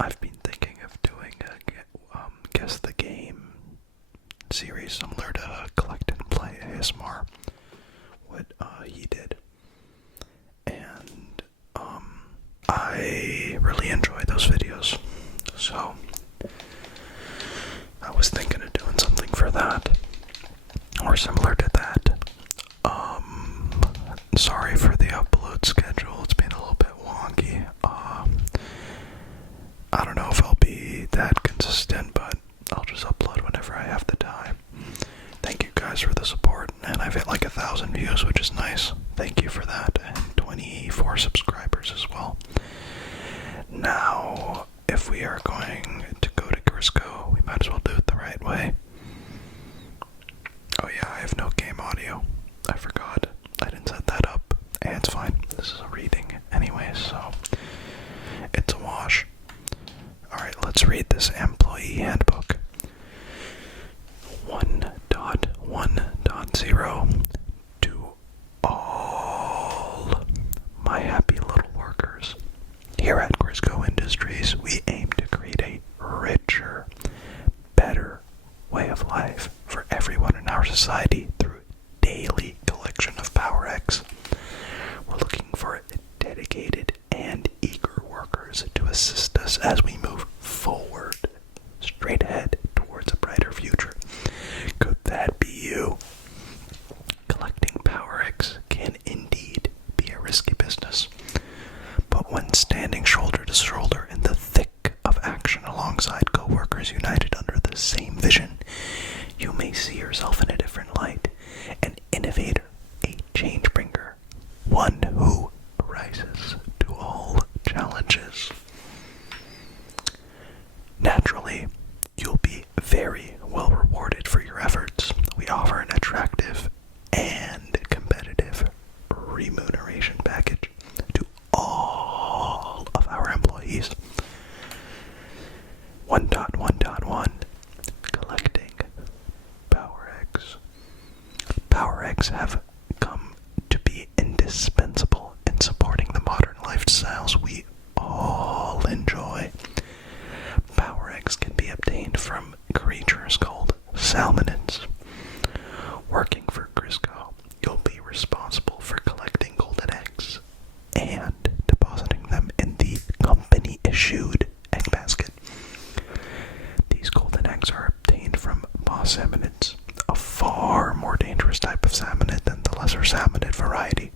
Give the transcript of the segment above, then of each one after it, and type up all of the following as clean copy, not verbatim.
I've been thinking of doing a guess the game series similar to Collect and Play ASMR, what he did. And I really enjoy those videos. So I was thinking of doing something for that, or similar to that. Sorry for the upload schedule, it's been a little bit wonky. I don't know if I'll be that consistent, but I'll just upload whenever I have the time. Thank you guys for the support, and I've hit like 1,000 views, which is nice. Thank you for that, and 24 subscribers as well. Now, if we are going to go to Grizzco, we might as well do it the right way. Oh yeah, I have no game audio. I forgot. I didn't set that up. And it's fine. This is a reading anyway, so it's a wash. Alright, let's read this employee handbook. 1.1.0 To all my happy little workers. Here at Grizzco Industries, we aim to create a richer, better way of life for everyone in our society through daily collection of PowerX. We're looking for dedicated and eager workers to assist us as we move forward, straight ahead towards a brighter future. Could that be you? Collecting PowerX can indeed be a risky business, but when standing shoulder to shoulder in the thick of action alongside co-workers united under the same vision, you may see yourself in a different light, an innovator, a change bringer, one who rises to all challenges. Naturally, you'll be very well rewarded for your efforts. We offer an attractive and competitive remuneration package to all of our employees. 1.1.1 Collecting PowerX. PowerX have come to be indispensable in supporting the modern lifestyles we all enjoy. PowerX can be obtained from creatures called Salmonids. Working for Grizzco, you'll be responsible for collecting golden eggs and depositing them in the company-issued egg basket. These golden eggs are obtained from boss salmonids, a far more dangerous type of salmonid than the lesser salmonid variety.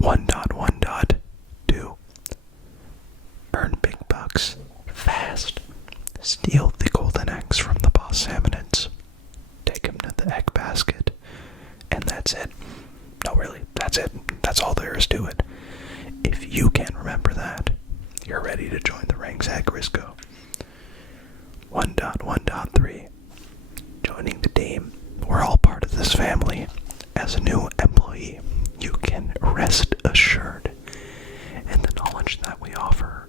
1.1.2 Earn big bucks fast. Steal the golden eggs from the boss salmonids. Take them to the egg basket. And that's it. No, really, that's it. That's all there is to it. If you can remember that, you're ready to join the ranks at Grizzco. 1.1.3 Joining the team. We're all part of this family. As a new employee, you can rest assured in the knowledge that we offer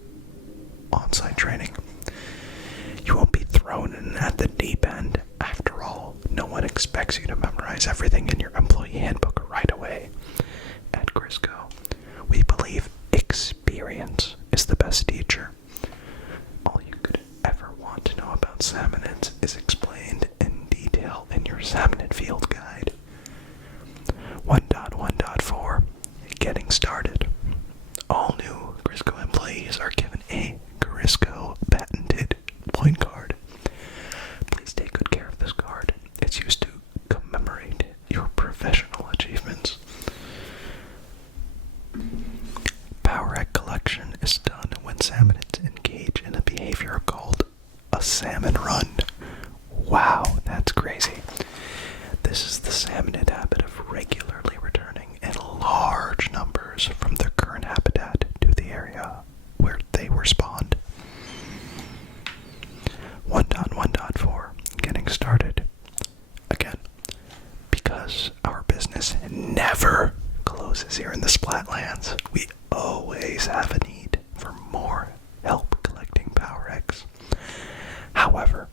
on-site training. You won't be thrown in at the deep end. After all, no one expects you to memorize everything in your employee handbook right away. At Grizzco, we believe experience is the best teacher. All you could ever want to know about salmonids is explained in detail in your Salmonid Field Guide. 1.1.4 Getting started. All new Grizzco employees are given a Grizzco patented point card. Please take good care of this card. It's used to commemorate your professional achievements. PowerX collection is done when salmonids engage in a behavior called a salmon run. Wow, that's crazy. This is the salmonid habit of regularly returning in large numbers from their current habitat to the area where they were spawned. 1.1.4 Getting started. Again, because our business never closes here in the Splatlands, we always have a need for more help collecting PowerX. However,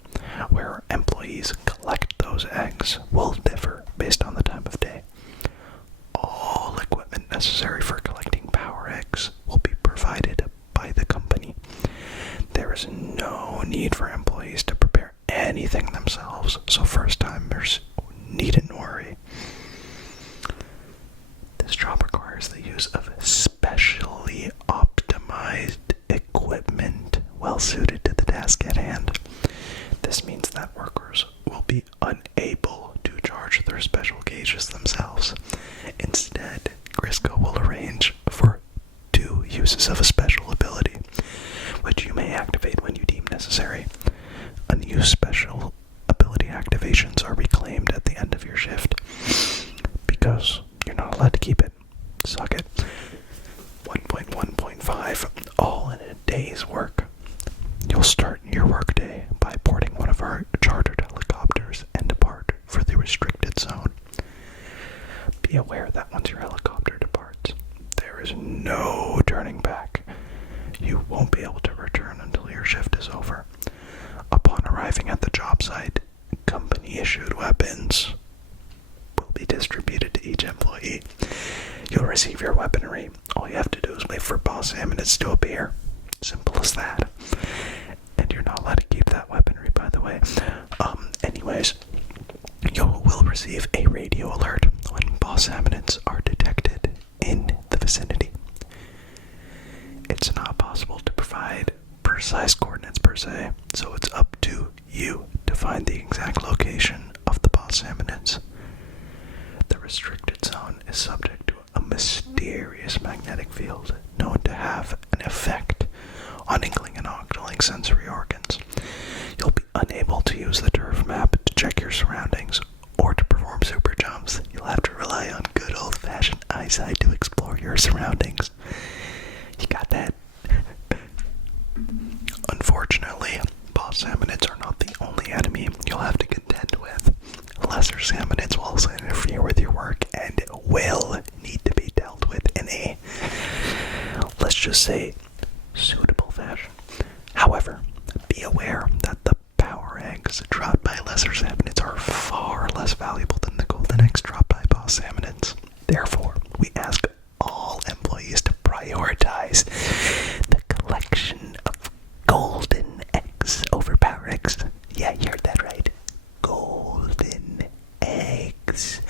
There's no need for employees to prepare anything themselves, so first-timers needn't worry. This job requires the use of specially optimized equipment well suited to the task at hand. This means that workers will be unable to charge their special gauges themselves. Instead, Grizzco will arrange for 2 uses of a special ability, which you may activate when you deem necessary. Unused special ability activations are reclaimed at the end of your shift, because you're not allowed to keep it. Suck it. 1.1.5, all in a day's work. You'll start your workday by boarding one of our chartered helicopters and depart for the restricted zone. Be aware that once your helicopter departs, there is no turning back. You won't be able to return until your shift is over. Upon arriving at the job site, company-issued weapons will be distributed to each employee. You'll receive your weaponry. All you have to do is wait for Boss Salmonid to appear. Simple as that. And you're not allowed to keep that weaponry, by the way. Anyways, you will receive a radio alert when Boss Salmonids are detected in the vicinity. It's not possible to provide precise coordinates per se, so it's up to you to find the exact location of the Boss Salmonids. The restricted zone is subject to a mysterious magnetic field known to have an effect on inkling and octoling sensory organs. You'll be unable to use the turf map to check your surroundings or to perform super jumps. You'll have to rely on good old-fashioned eyesight to explore your surroundings. You got that? Unfortunately, Boss Salmonids are not the only enemy you'll have to contend with. Lesser Salmonids will also interfere with your work and will need to be dealt with in a, let's just say, suitable fashion. However, be aware that the power eggs dropped by lesser Salmonids are far less valuable than the golden eggs dropped by Boss Salmonids. Therefore, we ask all employees to prioritize the collection of golden eggs over power eggs. Yeah, you heard that right. Golden eggs.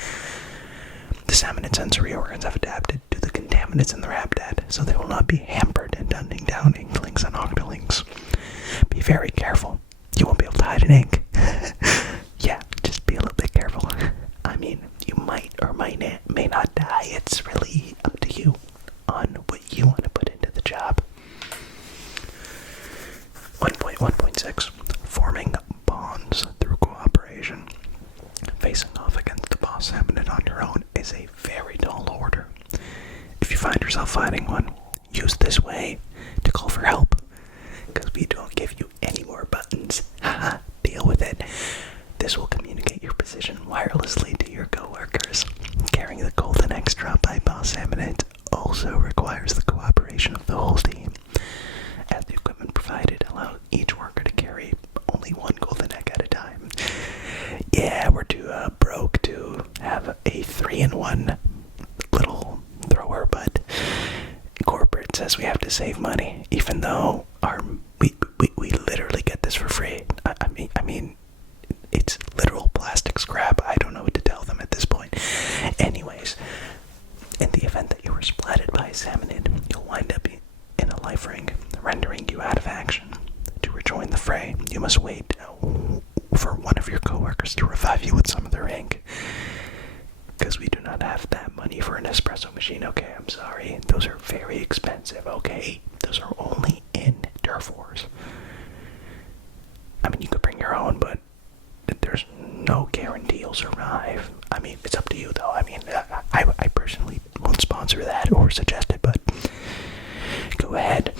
The Salmonid sensory organs have adapted to the contaminants in their habitat, so they will not be hampered in hunting down inklings and octolings. Be very careful. You won't be able to hide an egg. Yeah, just be a little bit careful. I mean, you might or may not die. It's really up to you on what you want to put into the job. 1.1.6, forming bonds through cooperation. Facing off against the Boss Salmonid on your own is a very tall order. If you find yourself fighting one, use this way to call for help, because we don't give you any more buttons. Haha, deal with it. This will communicate your position wirelessly to your coworkers. Carrying the golden eggs dropped by Boss Salmonid also requires the cooperation of the whole team, as the equipment provided allows each worker to carry only one golden egg at a time. Yeah, we're too broke to have a 3-in-1 little thrower, but corporate says we have to save money, even though we literally get this for free. I mean, it's literal plastic scrap. I don't know what to tell them at this point. Anyways, in the event that you were splatted by a salmonid, you'll wind up in a life ring, rendering you out of action. To rejoin the fray, you must wait for one of your coworkers to revive you with some of their ink. Because we do not have that money for an espresso machine. Okay, I'm sorry. Those are very expensive, okay? Those are only in turf wars. I mean, you could bring your own, but there's no guarantee you'll survive. I mean, it's up to you, though. I mean, I personally won't sponsor that or suggest it, but go ahead.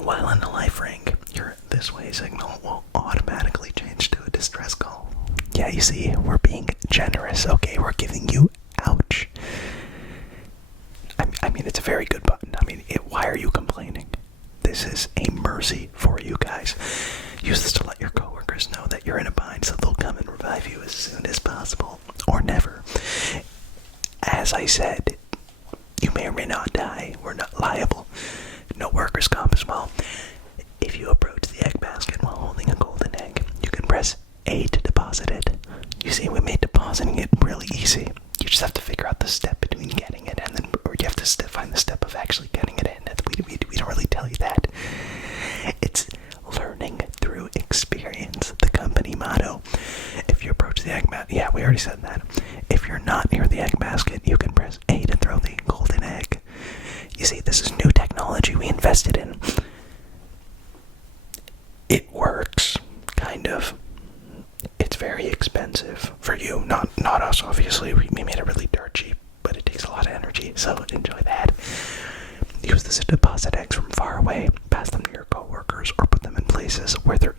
While in the life ring, your this way signal will automatically change to a distress call. Yeah, you see, we're being generous, okay? We're giving you ouch. I mean, it's a very good button. I mean, why are you complaining? This is a mercy for you guys. Use this to let your coworkers know that you're in a bind, so they'll come and revive you as soon as possible, or never. As I said, you may or may not die. We're not liable. No workers' comp as well. If you approach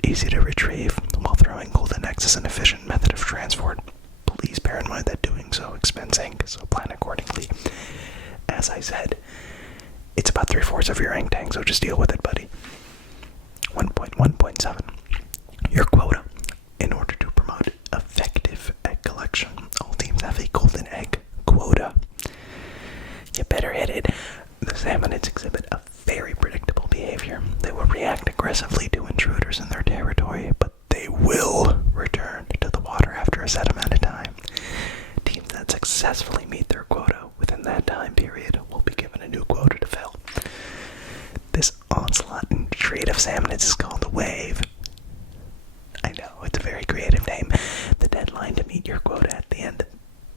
easy to retrieve, while throwing golden eggs is an efficient method of transport. Please bear in mind that doing so expends ink, so plan accordingly. As I said, it's about 3/4 of your ink tank, so just deal with it, buddy. 1.1.7. Your quota. In order to promote effective egg collection, all teams have a golden egg quota. You better hit it. The Salmonids exhibit a very predictable behavior. They will react aggressively to intruders in their territory, but they will return to the water after a set amount of time. Teams that successfully meet their quota within that time period will be given a new quota to fill. This onslaught and retreat of Salmonids is called the wave. I know, it's a very creative name. The deadline to meet your quota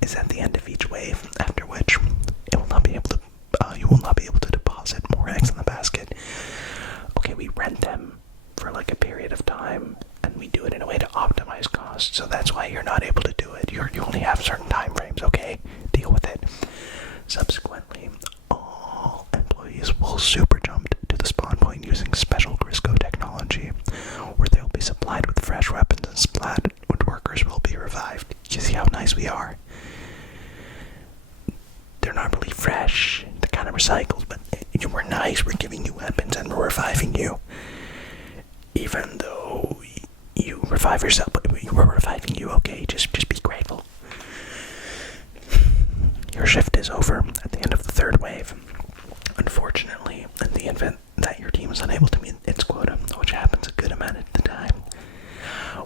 is at the end of each wave, after which you will not be able to deposit more eggs in the basket. Okay, we rent them for like a period of time, and we do it in a way to optimize costs, so that's why you're not able to do it. You only have certain time frames, okay? Deal with it. Subsequently, all employees will super jump to the spawn point using special Grizzco technology, where they'll be supplied with fresh weapons and Splatoon workers will be revived. You see how nice we are? They're not really fresh, they're kind of recycled, but we're nice, we're giving you weapons and we're reviving you. Even though you revive yourself, but we're reviving you, okay? Just be grateful. Your shift is over at the end of the third wave. Unfortunately, in the event that your team is unable to meet its quota, which happens a good amount of the time,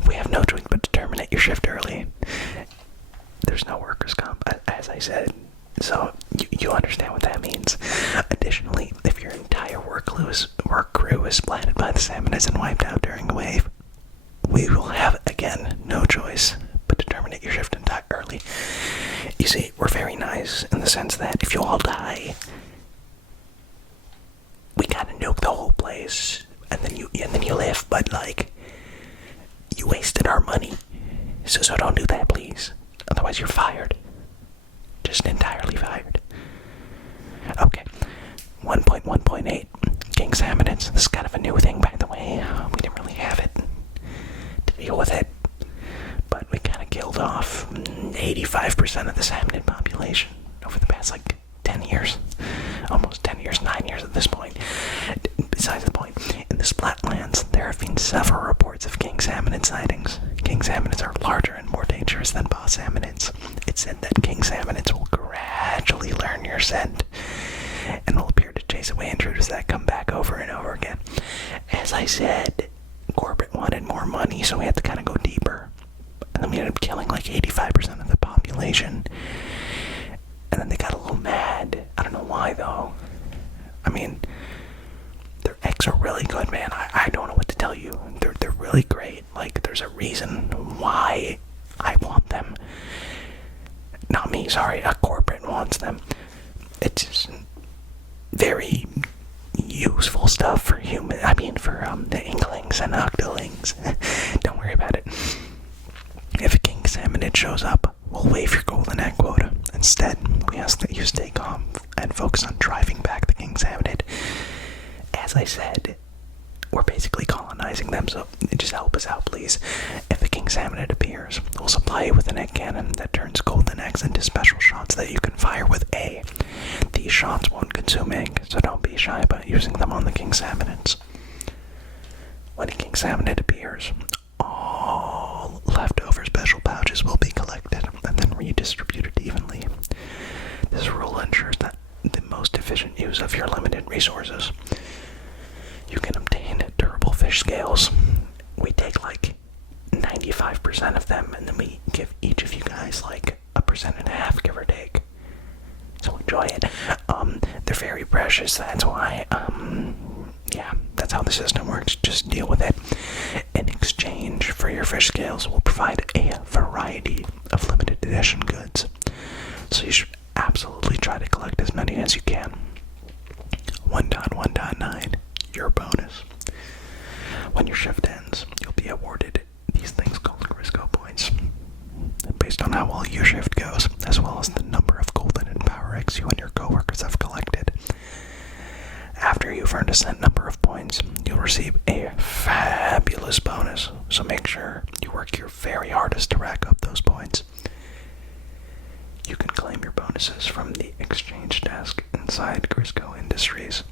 we have no choice but to terminate your shift early. There's no workers' comp, as I said, so you understand what that means. Additionally, if your entire work crew is splatted by the Salmonids and wiped out during a wave, we will have, again, no choice but to terminate your shift early. You see, we're very nice in the sense that if you all die, we kind of nuke the whole place, and then you live, but like, you wasted our money, so don't do that, please. Otherwise you're fired. Just entirely fired. Okay, 1.1.8, King Salmonids. This is kind of a new thing, by the way. We didn't really have it to deal with it, but we kind of killed off 85% of the Salmonid population over the past, 10 years. Almost 10 years, 9 years at this point. Besides the point, in the Splatlands, there have been several reports of King Salmonid sightings. King Salmonids are larger and more dangerous than boss Salmonids. It's said that King Salmonids will gradually learn your scent and will appear to chase away intruders that come back over and over again. As I said, corporate wanted more money, so we had to kind of go deeper. And then we ended up killing 85% of the population. And then they got a little mad. I don't know why, though. I mean, their eggs are really good, man. I don't know what to tell you. They're really great. There's a reason why I want them. Not me, sorry. A corporate wants them. It's just very useful stuff for the inklings and octolings. Don't worry about it. If a King Salmonid shows up, we'll waive your golden egg quota. Instead, we ask that you stay calm and focus on driving back the King Salmonid. As I said, we're basically colonizing them, so just help us out, please. If a King Salmonid appears, we'll supply you with an egg cannon that turns golden eggs into special shots that you can fire with A. These shots won't consume ink, so don't be shy about using them on the King Salmonids. When a King Salmonid appears, all leftover special pouches will be collected and then redistributed evenly. This rule ensures that the most efficient use of your limited resources. You can obtain durable fish scales. We take 95% of them, and then we give each of you guys 1.5%, give or take. So enjoy it. They're very precious, that's why, that's how the system works. Just deal with it. In exchange for your fish scales, we'll provide a variety of limited edition goods. So you should absolutely try to collect as many as you can. 1.1.9, your bonus. When your shift ends, you'll be awarded these things called Grizzco points, based on how well your shift goes, as well as the number of golden and power eggs you and your coworkers have collected. After you've earned a set number of points, you'll receive a fabulous bonus, so make sure you work your very hardest to rack up those points. You can claim your bonuses from the exchange desk inside Grizzco Industries.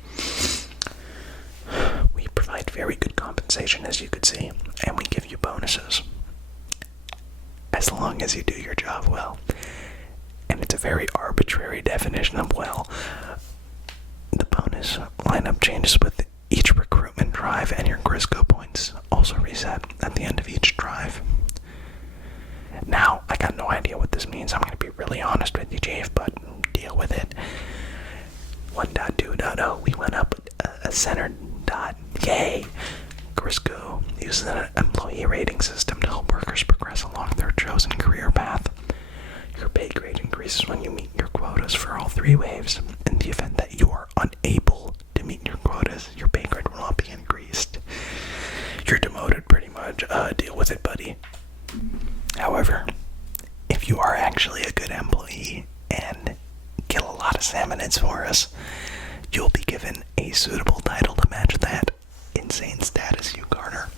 We provide very good compensation, as you could see, and we give you bonuses as long as you do your job well. And it's a very arbitrary definition of well. The bonus lineup changes with each recruitment drive, and your Grizzco points also reset at the end of each drive. Now, I got no idea what this means. I'm going to be really honest with you, Chief, but deal with it. 1.2.0, we went up a center dot. Yay! Grizzco uses an employee rating system to help workers progress along their chosen career path. Your pay grade increases when you meet your quotas for all 3 waves. In the event that you are unable to meet your quotas, your pay grade will not be increased. You're demoted, pretty much. Deal with it, buddy. However, if you are actually a good employee and kill a lot of salmonids for us, you'll be given a suitable title to match that insane status you garner.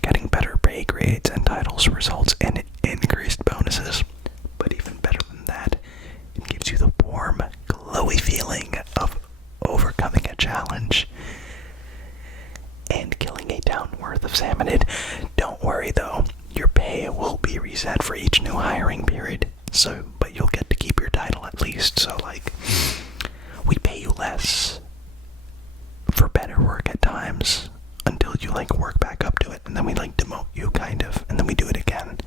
Getting better pay grades and titles results in increased bonuses, but even better than that, it gives you the warm, glowy feeling of overcoming a challenge and killing a town worth of salmonid. Don't worry though, your pay will be reset for each new hiring period, but you'll get to keep your title at least. So we pay you less for better work at times until you work back up to it, and then we demote you kind of, and then we do it again.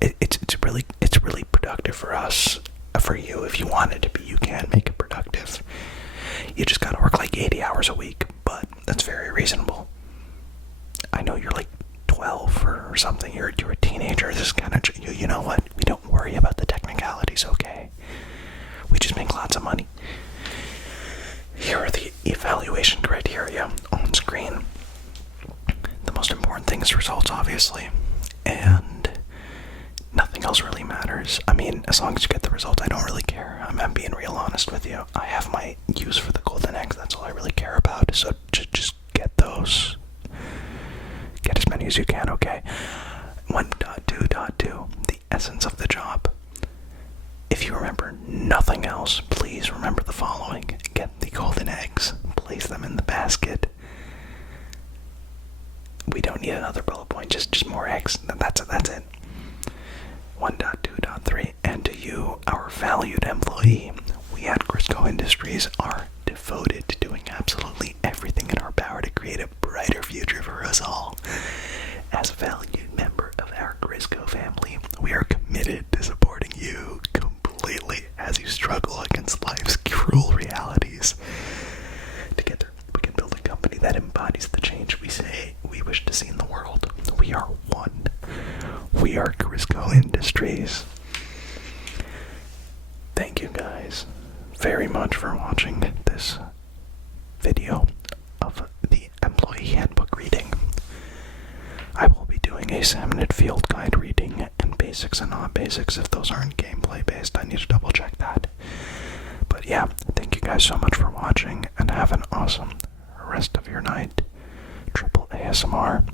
It's really productive for us. For you, if you want it to be, you can make it productive. You just gotta work 80 hours a week, but that's very reasonable. I know you're 12 or something. You're a teenager. This kind of, you know what? We don't worry about the technicalities, okay? We just make lots of money. Here are the evaluation criteria on screen. The most important thing is results, obviously, and nothing else really matters. I mean, as long as you get the results, I don't really care. I'm being real honest with you. I have my use for the golden eggs. That's all I really care about. So just get those. Get as many as you can, okay? 1.2.2, the essence of the job. If you remember nothing else, please remember the following. Get the golden eggs, place them in the basket. We don't need another bullet point, just more eggs. That's it. 1.2.3, and to you, our valued employee, we at Grizzco Industries are devoted to doing absolutely everything in our power to create a brighter future for us all. As a valued member of our Grizzco family, we are committed to supporting you completely as you struggle against life's cruel realities. Together, we can build a company that embodies the change we say we wish to see in the world. We are one. We are Grizzco Industries. Thank you guys very much for watching this video of the Employee Handbook reading. I will be doing a Salmonid field guide reading and basics and non-basics. If those aren't gameplay based, I need to double check that. But yeah, thank you guys so much for watching, and have an awesome rest of your night. Triple ASMR